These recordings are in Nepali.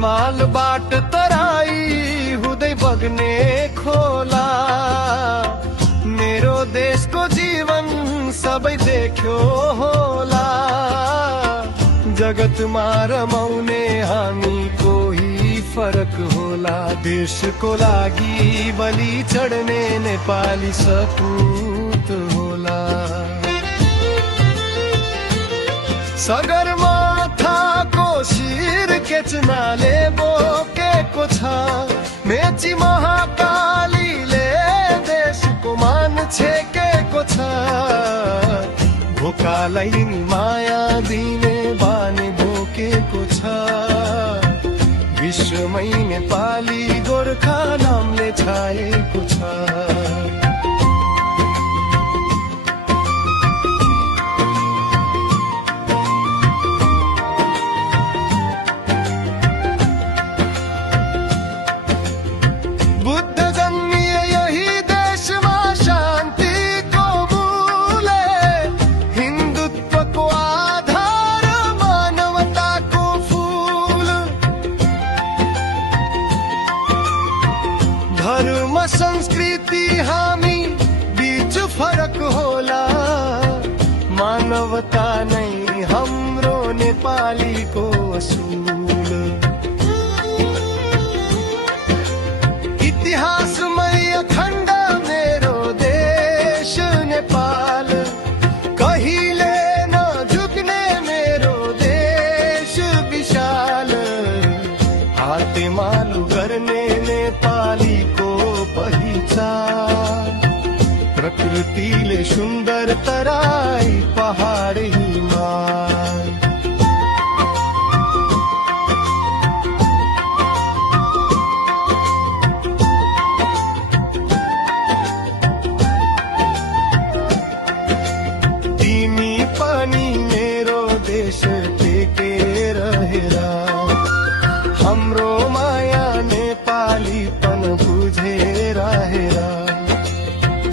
हिमालबाट तराई हुँदै बग्ने खोला मेरो देशको जीवन सबै देख्यो होला। जगतमा रमाउने हामी कोही फरक होला। देशको लागि बलि चढ्ने नेपाली सपूत होला। सगरमाथाको शिर केचनाले बोकेको छ। मेची महाकालीले देशको मान छेकेको छ। भोकालाई माया दिने बानी बोकेको छ। विश्वमै नेपाली गोर्खा नामले छाएको छ। धर्म संस्कृति हामी बीच फरक होला। मानवता नै हाम्रो नेपालीको असूल। इतिहासमै अखण्ड मेरो देश नेपाल। कहिले नझुक्ने मेरो देश विशाल। हातेमालु गर्ने नेपालीको पहिचान। प्रकृतिले सुन्दर तराई पहाड हिमाल। तिमी पनि मेरो देश टेकेर हेर। हाम्रो माया नेपालीपन बुझेर हेर।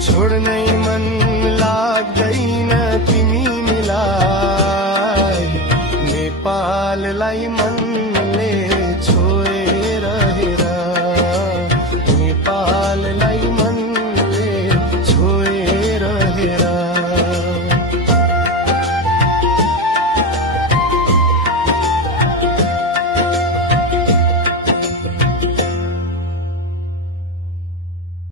छोड्नै मन लाग्दैन तिमी मिलाई नेपाललाई मन